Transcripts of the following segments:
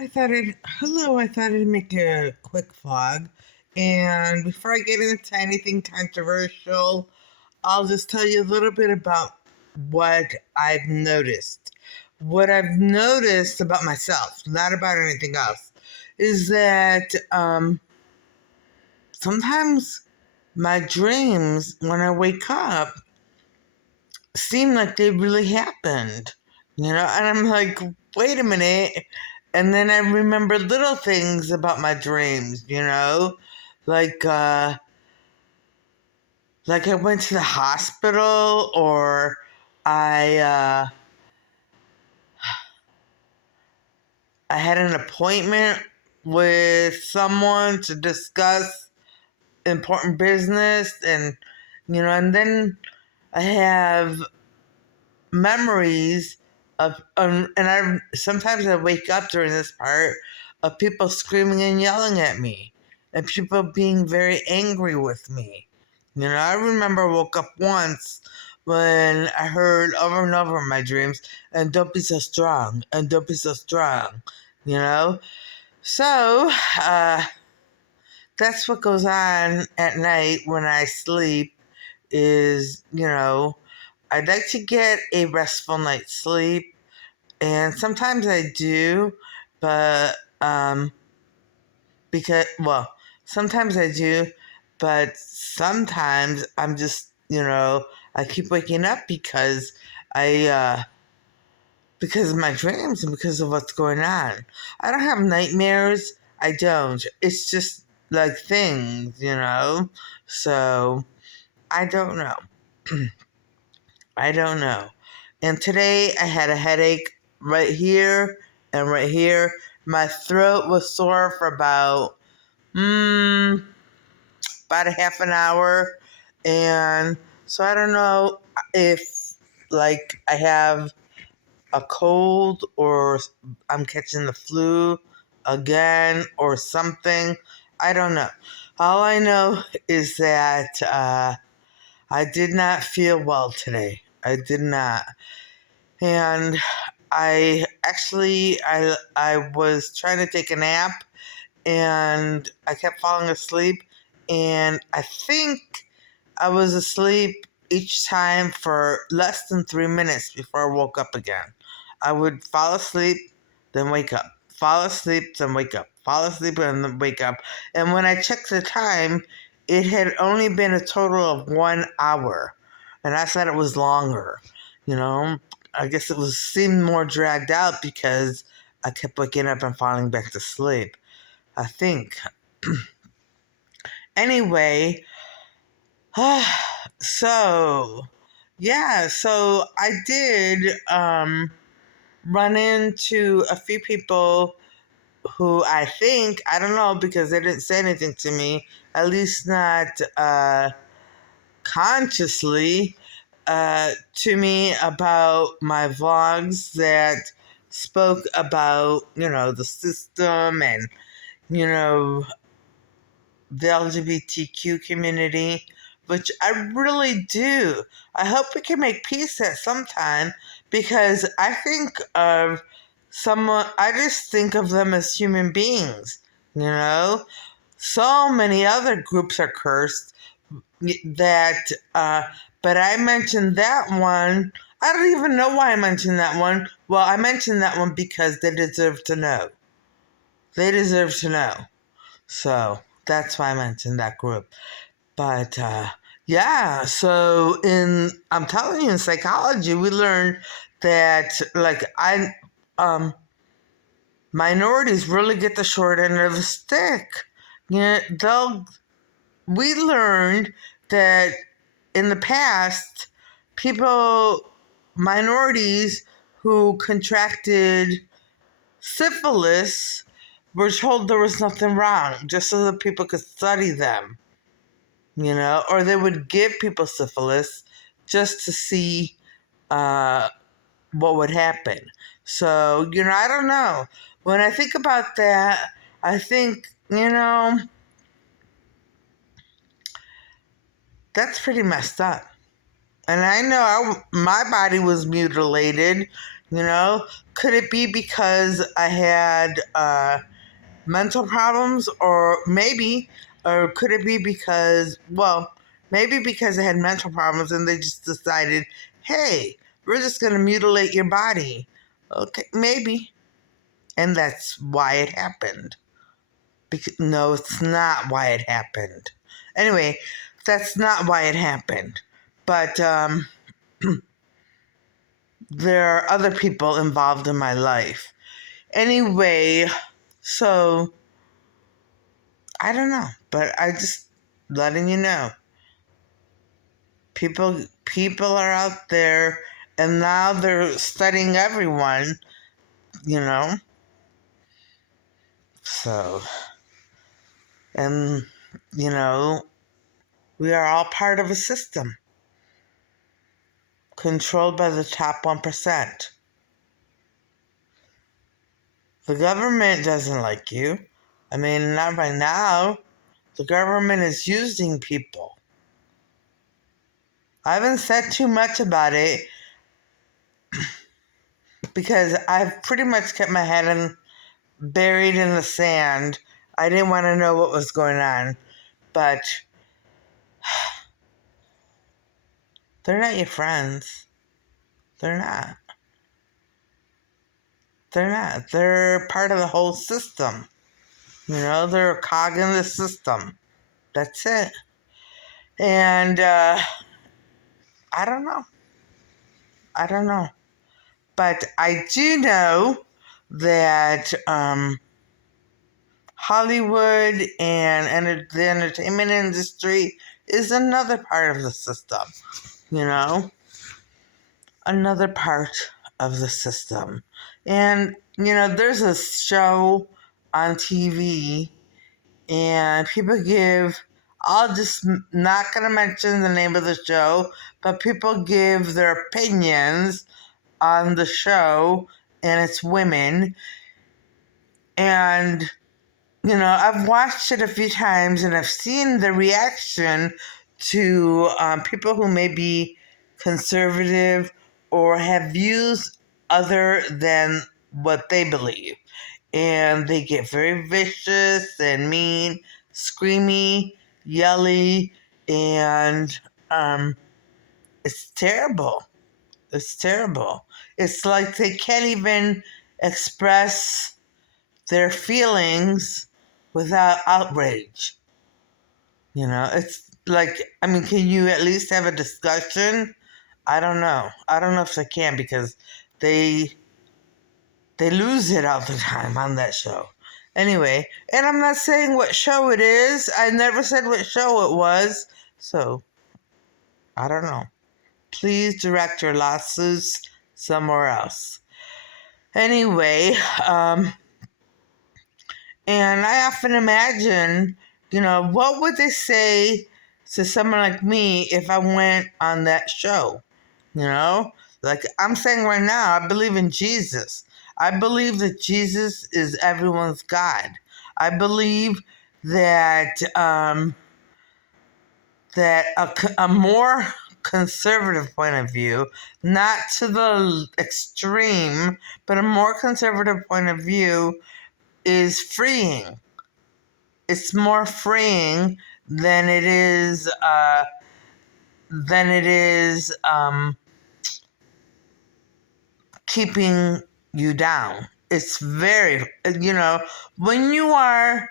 I thought I'd make a quick vlog. And before I get into anything controversial, I'll just tell you a little bit about what I've noticed. What I've noticed about myself, not about anything else, is that sometimes my dreams when I wake up seem like they really happened, and I'm like, wait a minute. And then I remember little things about my dreams, like, uh, like I went to the hospital, or I, uh, I had an appointment with someone to discuss important business, and then I have memories of and I sometimes I wake up during this part of people screaming and yelling at me, and people being very angry with me. I remember I woke up once when I heard over and over in my dreams, and don't be so strong, and don't be so strong, you know. So that's what goes on at night when I sleep. Is I'd like to get a restful night's sleep, and sometimes I do, but because sometimes I do, but sometimes I'm just I keep waking up I because of my dreams and because of what's going on. I don't have nightmares. I don't. It's just like things. So I don't know. I don't know. And today I had a headache right here and right here. My throat was sore for about a half an hour. And so I don't know if like I have a cold or I'm catching the flu again or something. I don't know. All I know is that I did not feel well today. I did not. And I was trying to take a nap, and I kept falling asleep, and I think I was asleep each time for less than 3 minutes before I woke up again. I would fall asleep, then wake up, fall asleep, then wake up, fall asleep, and then wake up. And when I checked the time, it had only been a total of 1 hour, and I thought it was longer. You know, I guess seemed more dragged out because I kept waking up and falling back to sleep, I think. Anyway, so so I did run into a few people who I don't know, because they didn't say anything to me, at least not consciously, to me about my vlogs that spoke about, the system and, you know, the LGBTQ community, which I really do. I hope we can make peace at some time, because I just think of them as human beings, you know? So many other groups are cursed that, but I mentioned that one. I don't even know why I mentioned that one. Well, I mentioned that one because they deserve to know. They deserve to know. So that's why I mentioned that group. But I'm telling you, in psychology, we learned that minorities really get the short end of the stick. We learned that in the past, minorities who contracted syphilis were told there was nothing wrong, just so that people could study them, or they would give people syphilis just to see what would happen. So, I don't know. When I think about that, I think, that's pretty messed up. And I know my body was mutilated, You know, could it be because I had mental problems, or could it be because, well, maybe because I had mental problems and they just decided, hey, we're just going to mutilate your body. Okay, maybe. And that's why it happened. No, it's not why it happened. Anyway, that's not why it happened. But there are other people involved in my life. Anyway, so I don't know, but I just letting you know. People are out there, and now they're studying everyone, you know. So, and you know, we are all part of a system controlled by the top 1%. The government doesn't like you. I mean, not right now. The government is using people. I haven't said too much about it because I've pretty much kept my head buried in the sand. I didn't want to know what was going on. But they're not your friends. They're not. They're not. They're part of the whole system. You know, they're a cog in the system. That's it. And I don't know. I don't know. But I do know that Hollywood and the entertainment industry is another part of the system. You know, another part of the system. And, you know, there's a show on TV, and people give, I'll just not going to mention the name of the show, but people give their opinions on the show, and it's women. And, you know, I've watched it a few times, and I've seen the reaction to people who may be conservative or have views other than what they believe. And they get very vicious and mean, screamy, yelly, and it's terrible. It's terrible. It's like they can't even express their feelings without outrage. You know, it's like, I mean, can you at least have a discussion? I don't know. I don't know if they can, because they lose it all the time on that show. Anyway, and I'm not saying what show it is. I never said what show it was. So, I don't know. Please direct your lawsuits somewhere else. Anyway, and I often imagine, you know, what would they say to someone like me if I went on that show? You know, like I'm saying right now, I believe in Jesus. I believe that Jesus is everyone's God. I believe that a more conservative point of view, not to the extreme, but a more conservative point of view is freeing. It's more freeing than it is keeping you down. It's very, you know, when you are,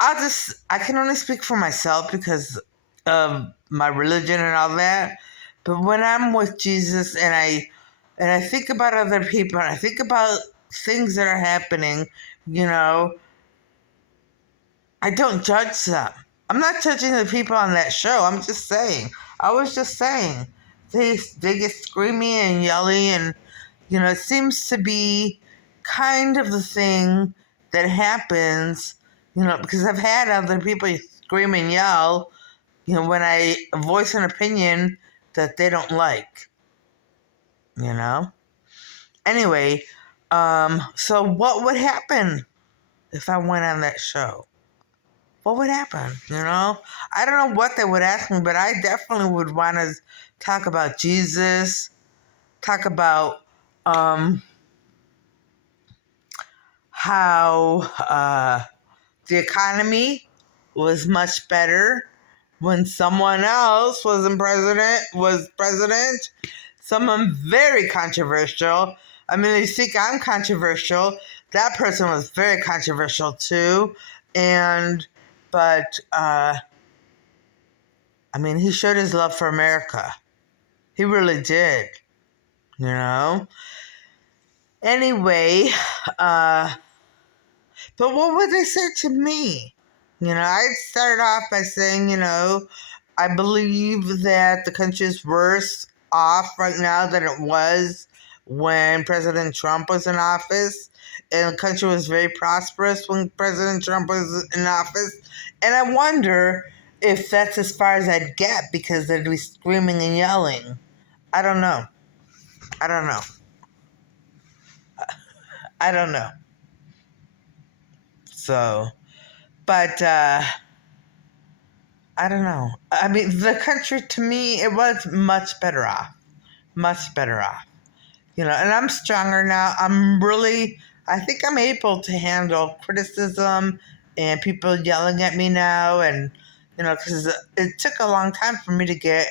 I can only speak for myself because of my religion and all that. But when I'm with Jesus and I think about other people and I think about things that are happening, you know, I don't judge them. I'm not judging the people on that show. I'm just saying. I was just saying. They get screamy and yelly, and you know, it seems to be kind of the thing that happens, you know, because I've had other people scream and yell, you know, when I voice an opinion that they don't like, you know. Anyway, so what would happen if I went on that show? What would happen? You know, I don't know what they would ask me, but I definitely would want to talk about Jesus, talk about um, how the economy was much better when someone else was president. Someone very controversial. I mean, you think I'm controversial. That person was very controversial too. And, but, I mean, he showed his love for America. He really did, you know? Anyway, uh, but what would they say to me? I started off by saying, I believe that the country is worse off right now than it was when President Trump was in office. And the country was very prosperous when President Trump was in office. And I wonder if that's as far as I'd get because they'd be screaming and yelling. I don't know. I don't know. I don't know. So, but I don't know. I mean, the country to me, it was much better off. Much better off. And I'm stronger now. I think I'm able to handle criticism and people yelling at me now. And, because it took a long time for me to get,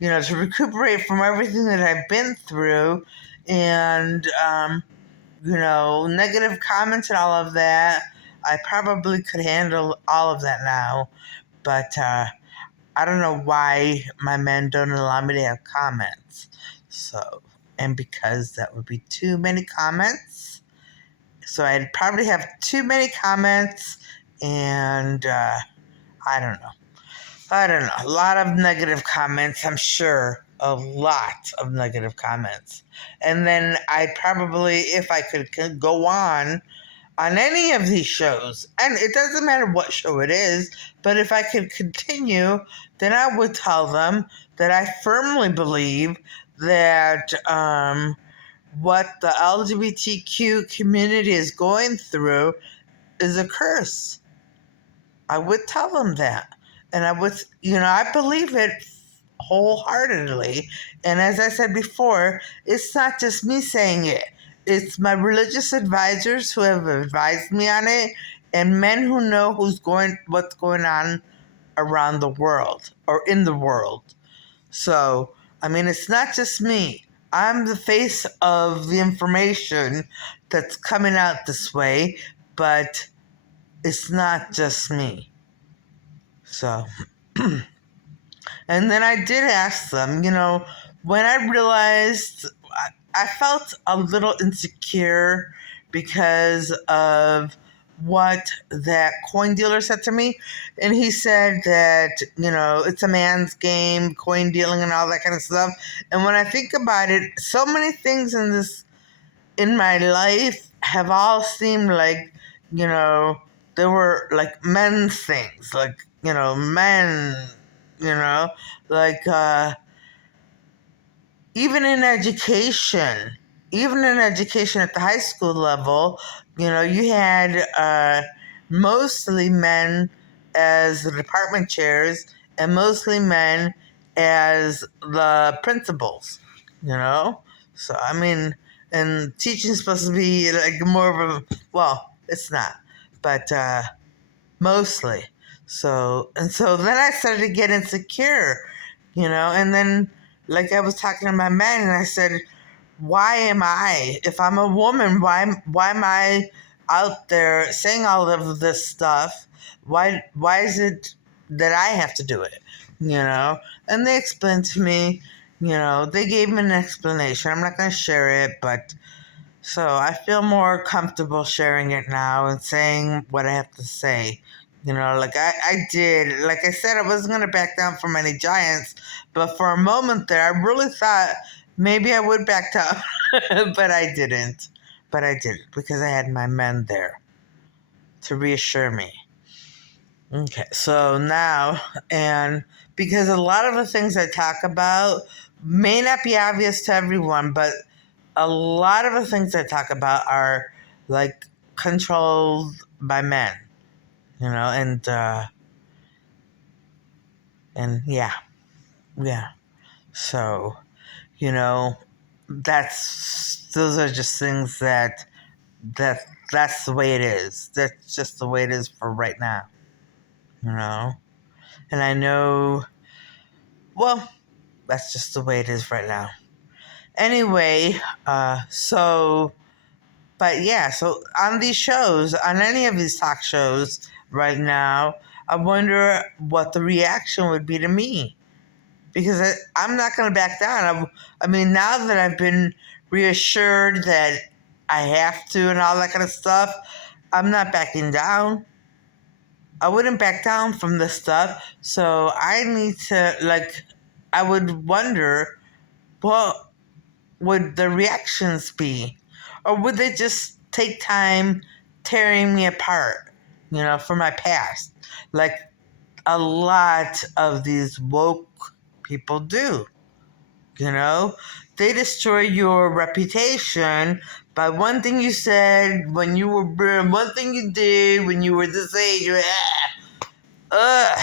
to recuperate from everything that I've been through. And, negative comments and all of that. I probably could handle all of that now. But I don't know why my men don't allow me to have comments. So, and because that would be too many comments. So I'd probably have too many comments, and I don't know. I don't know. A lot of negative comments, I'm sure. A lot of negative comments. And then I'd probably, if I could go on any of these shows, and it doesn't matter what show it is, but if I could continue, then I would tell them that I firmly believe that what the LGBTQ community is going through is a curse. I would tell them that. And I would, I believe it wholeheartedly. And as I said before, it's not just me saying it. It's my religious advisors who have advised me on it, and men who know what's going on around the world or in the world. So, I mean, it's not just me. I'm the face of the information that's coming out this way, but it's not just me. So, and then I did ask them, when I realized I felt a little insecure because of what that coin dealer said to me. And he said that, it's a man's game, coin dealing and all that kind of stuff. And when I think about it, so many things in my life have all seemed like, they were like men's things, like, men, you know, like, even in education at the high school level, you had mostly men as the department chairs and mostly men as the principals, you know? So, I mean, and teaching's supposed to be like more of a, well, it's not, but mostly. So then I started to get insecure, and then like I was talking to my man and I said, why am I, if I'm a woman, why am I out there saying all of this stuff? Why is it that I have to do it? And they explained to me, they gave me an explanation. I'm not going to share it, but so I feel more comfortable sharing it now and saying what I have to say. Like I did. Like I said, I wasn't going to back down from any giants, but for a moment there, I really thought maybe I would back down, but I didn't. But I didn't because I had my men there to reassure me. Okay, so now, and because a lot of the things I talk about may not be obvious to everyone, but a lot of the things I talk about are like controlled by men, and yeah. So, you know, those are just things that that's the way it is. That's just the way it is for right now, you know. And I know, well, that's just the way it is right now. Anyway, so, but yeah, so on these shows, on any of these talk shows right now, I wonder what the reaction would be to me. Because I'm not going to back down. I mean, now that I've been reassured that I have to and all that kind of stuff, I'm not backing down. I wouldn't back down from this stuff. So I need to, like, I would wonder what would the reactions be? Or would they just take time tearing me apart, for my past? Like a lot of these woke people do. They destroy your reputation by one thing you said when you were born, one thing you did when you were this age. Ugh.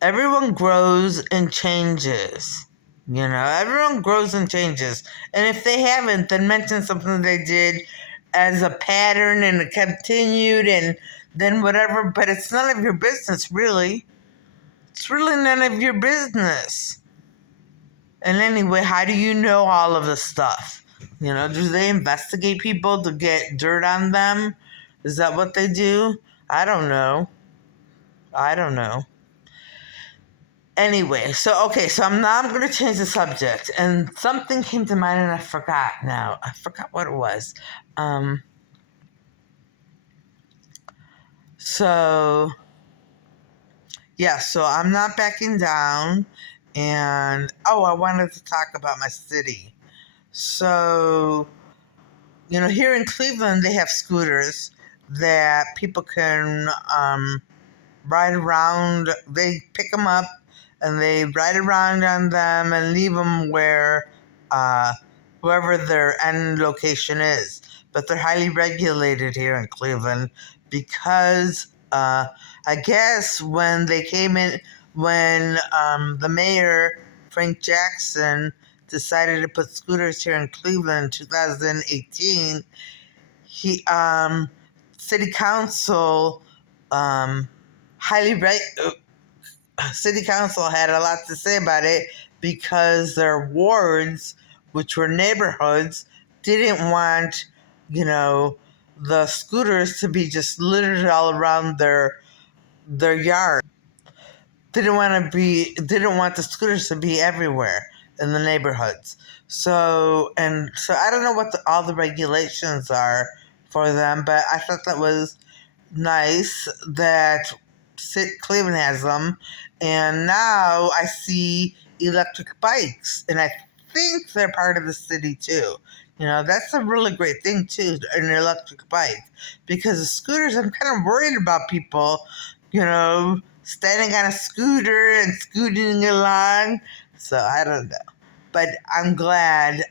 Everyone grows and changes. Everyone grows and changes. And if they haven't, then mention something they did as a pattern and it continued and then whatever. But it's none of your business, really. It's really none of your business. And anyway, how do you know all of this stuff? Do they investigate people to get dirt on them? Is that what they do? I don't know. Anyway, so I'm going to change the subject. And something came to mind and I forgot now. I forgot what it was. So I'm not backing down. And, I wanted to talk about my city. So, here in Cleveland, they have scooters that people can ride around. They pick them up and they ride around on them and leave them where whoever their end location is. But they're highly regulated here in Cleveland because I guess when they came in, when the mayor, Frank Jackson, decided to put scooters here in Cleveland in 2018, he city council city council had a lot to say about it because their wards, which were neighborhoods, didn't want the scooters to be just littered all around their yard. Didn't want the scooters to be everywhere in the neighborhoods. So I don't know what all the regulations are for them, but I thought that was nice that Cleveland has them. And now I see electric bikes, and I think they're part of the city too. That's a really great thing too, an electric bike, because the scooters, I'm kind of worried about people, standing on a scooter and scooting along. So I don't know. But I'm glad